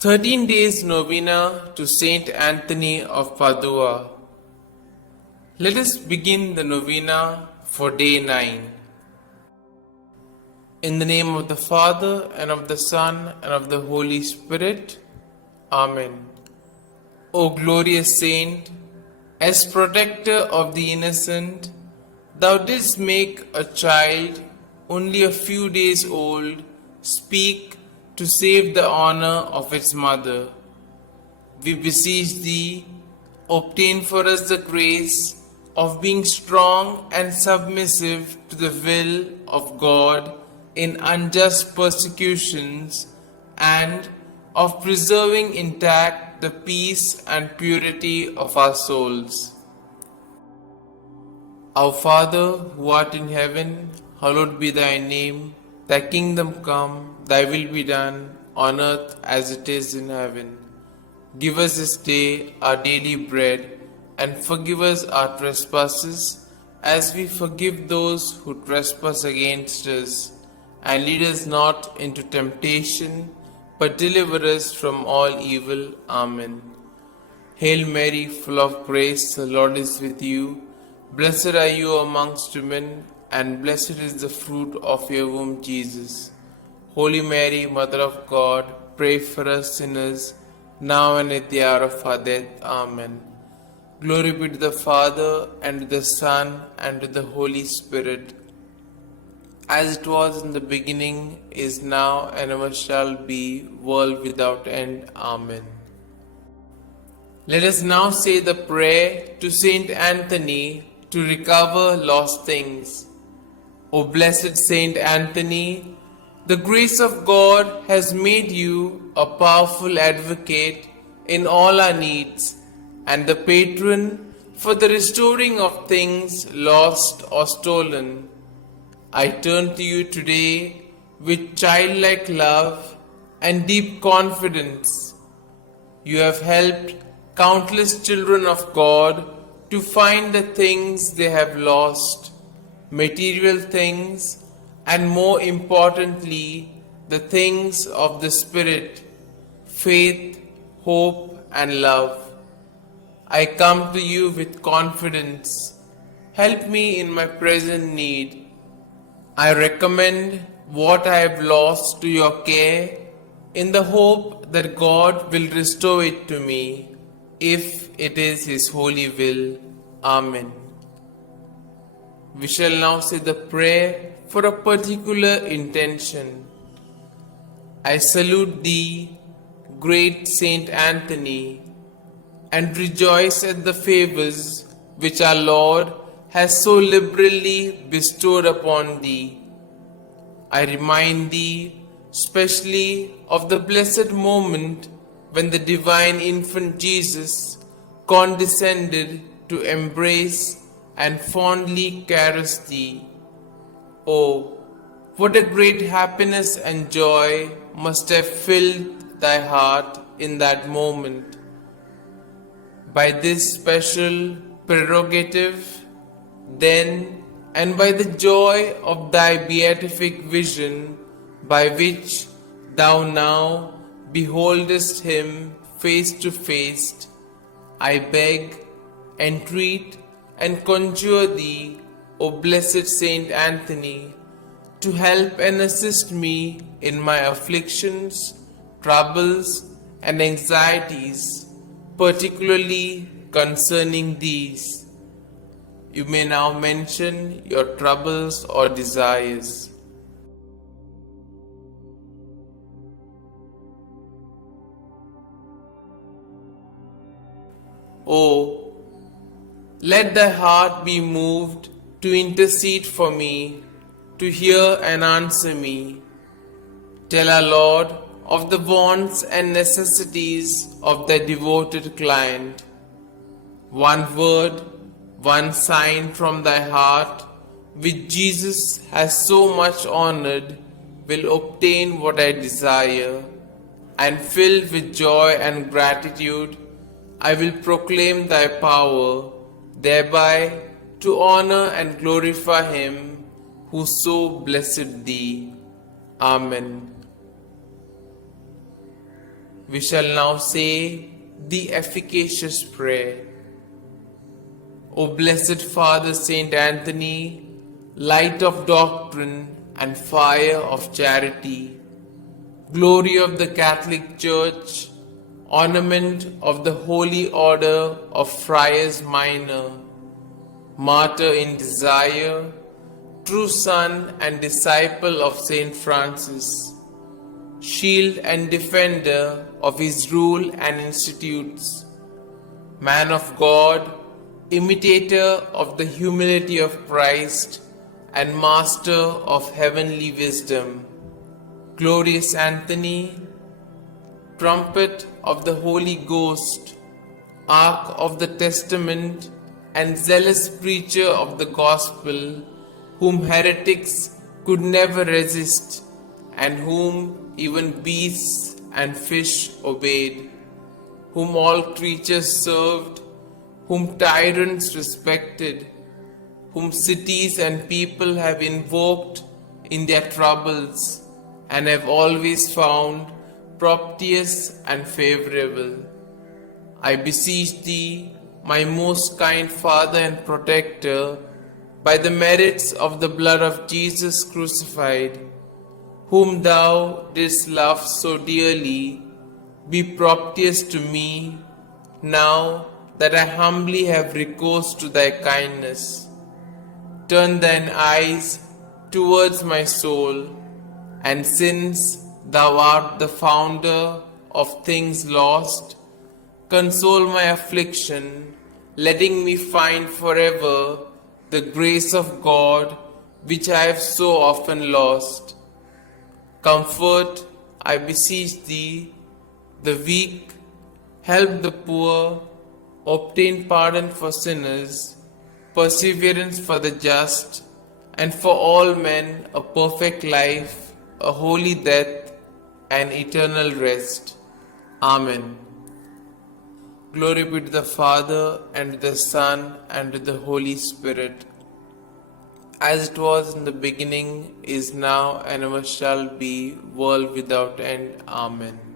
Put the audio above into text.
13 Days Novena to Saint Anthony of Padua. Let us begin the novena for day 9. In the name of the Father, and of the Son, and of the Holy Spirit. Amen. O glorious Saint, as protector of the innocent, thou didst make a child only a few days old speak to save the honor of its mother. We beseech thee, obtain for us the grace of being strong and submissive to the will of God in unjust persecutions, and of preserving intact the peace and purity of our souls. Our Father, who art in heaven, hallowed be thy name. Thy kingdom come, thy will be done, on earth as it is in heaven. Give us this day our daily bread, and forgive us our trespasses, as we forgive those who trespass against us. And lead us not into temptation, but deliver us from all evil. Amen. Hail Mary, full of grace, the Lord is with you. Blessed are you amongst women, and blessed is the fruit of your womb, Jesus. Holy Mary, Mother of God, pray for us sinners, now and at the hour of our death. Amen. Glory be to the Father, and to the Son, and to the Holy Spirit, as it was in the beginning, is now, and ever shall be, world without end. Amen. Let us now say the prayer to Saint Anthony to recover lost things. O blessed Saint Anthony, the grace of God has made you a powerful advocate in all our needs, and the patron for the restoring of things lost or stolen. I turn to you today with childlike love and deep confidence. You have helped countless children of God to find the things they have lost, material things, and more importantly, the things of the Spirit, faith, hope, and love. I come to you with confidence. Help me in my present need. I recommend what I have lost to your care, in the hope that God will restore it to me, if it is His holy will. Amen. We shall now say the prayer for a particular intention. I salute thee, great Saint Anthony, and rejoice at the favors which our Lord has so liberally bestowed upon thee. I remind thee specially of the blessed moment when the divine infant Jesus condescended to embrace and fondly caress thee. Oh, what a great happiness and joy must have filled thy heart in that moment. By this special prerogative, then, and by the joy of thy beatific vision, by which thou now beholdest him face to face, I beg, entreat, and conjure thee, O blessed Saint Anthony, to help and assist me in my afflictions, troubles, and anxieties, particularly concerning these. You may now mention your troubles or desires. Oh, let thy heart be moved to intercede for me, to hear and answer me. Tell our Lord of the wants and necessities of thy devoted client. One word, one sign from thy heart, which Jesus has so much honored, will obtain what I desire, and filled with joy and gratitude, I will proclaim thy power, thereby to honor and glorify him who so blessed thee. Amen. we shall now say the efficacious prayer. O blessed Father Saint Anthony, light of doctrine and fire of charity, glory of the Catholic Church, ornament of the Holy Order of Friars Minor, martyr in desire, true son and disciple of Saint Francis, shield and defender of his rule and institutes, man of God, imitator of the humility of Christ, and master of heavenly wisdom, glorious Anthony, trumpet of the Holy Ghost, ark of the testament, and zealous preacher of the gospel, whom heretics could never resist, and whom even beasts and fish obeyed, whom all creatures served, whom tyrants respected, whom cities and people have invoked in their troubles, and have always found propitious and favorable. I beseech thee, my most kind Father and Protector, by the merits of the blood of Jesus crucified, whom thou didst love so dearly, be propitious to me, now that I humbly have recourse to thy kindness. Turn thine eyes towards my soul, and since thou art the founder of things lost, console my affliction, letting me find forever the grace of God which I have so often lost. Comfort, I beseech thee, the weak, help the poor, obtain pardon for sinners, perseverance for the just, and for all men a perfect life, a holy death, and eternal rest. Amen. Glory be to the Father, and to the Son, and to the Holy Spirit, as it was in the beginning, is now, and ever shall be, world without end. Amen.